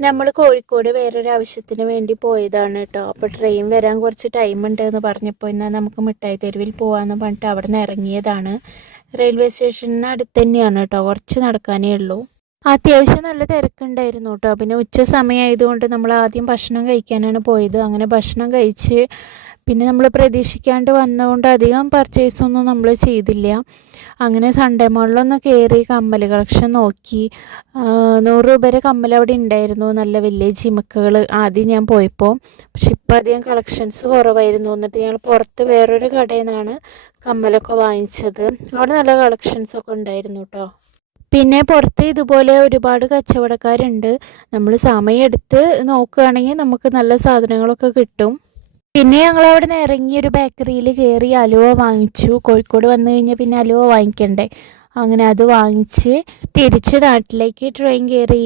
നമ്മൾ കോഴിക്കോട് വേറൊരു ആവശ്യത്തിന് വേണ്ടി പോയതാണ് കേട്ടോ. അപ്പോൾ ട്രെയിൻ വരാൻ കുറച്ച് ടൈം ഉണ്ട് എന്ന് പറഞ്ഞപ്പോൾ എന്നാൽ നമുക്ക് മിഠായി തെരുവിൽ പോകാമെന്ന് പറഞ്ഞിട്ട് അവിടെ നിന്ന് ഇറങ്ങിയതാണ്. റെയിൽവേ സ്റ്റേഷന് അടുത്ത് തന്നെയാണ് കേട്ടോ, കുറച്ച് നടക്കാനേ ഉള്ളൂ. അത്യാവശ്യം നല്ല തിരക്കുണ്ടായിരുന്നു കേട്ടോ. പിന്നെ ഉച്ച സമയമായതുകൊണ്ട് നമ്മൾ ആദ്യം ഭക്ഷണം കഴിക്കാനാണ് പോയത്. അങ്ങനെ ഭക്ഷണം കഴിച്ച് പിന്നെ നമ്മൾ പ്രതീക്ഷിക്കാണ്ട് വന്നതുകൊണ്ട് അധികം പർച്ചേസൊന്നും നമ്മൾ ചെയ്തില്ല. അങ്ങനെ സൺഡേ മോളിലൊന്ന് കയറി കമ്മൽ കളക്ഷൻ നോക്കി. 100 രൂപയുടെ കമ്മൽ അവിടെ ഉണ്ടായിരുന്നു, നല്ല വലിയ ജിമിക്കുകൾ ആദ്യം ഞാൻ പോയപ്പോൾ. പക്ഷെ ഇപ്പോൾ അധികം കളക്ഷൻസ് കുറവായിരുന്നു. എന്നിട്ട് ഞങ്ങൾ പുറത്ത് വേറൊരു കടയിൽ നിന്നാണ് കമ്മലൊക്കെ വാങ്ങിച്ചത്. അവിടെ നല്ല കളക്ഷൻസൊക്കെ ഉണ്ടായിരുന്നു കേട്ടോ. പിന്നെ പുറത്ത് ഇതുപോലെ ഒരുപാട് കച്ചവടക്കാരുണ്ട്. നമ്മൾ സമയമെടുത്ത് നോക്കുകയാണെങ്കിൽ നമുക്ക് നല്ല സാധനങ്ങളൊക്കെ കിട്ടും. പിന്നെ ഞങ്ങൾ അവിടെ നിന്ന് ഇറങ്ങി ഒരു ബേക്കറിയിൽ കയറി അലുവ വാങ്ങിച്ചു. കോഴിക്കോട് വന്നു കഴിഞ്ഞാൽ പിന്നെ അലുവ വാങ്ങിക്കണ്ടേ, അങ്ങനെ അത് വാങ്ങിച്ച് തിരിച്ച് നാട്ടിലേക്ക് ട്രെയിൻ കയറി.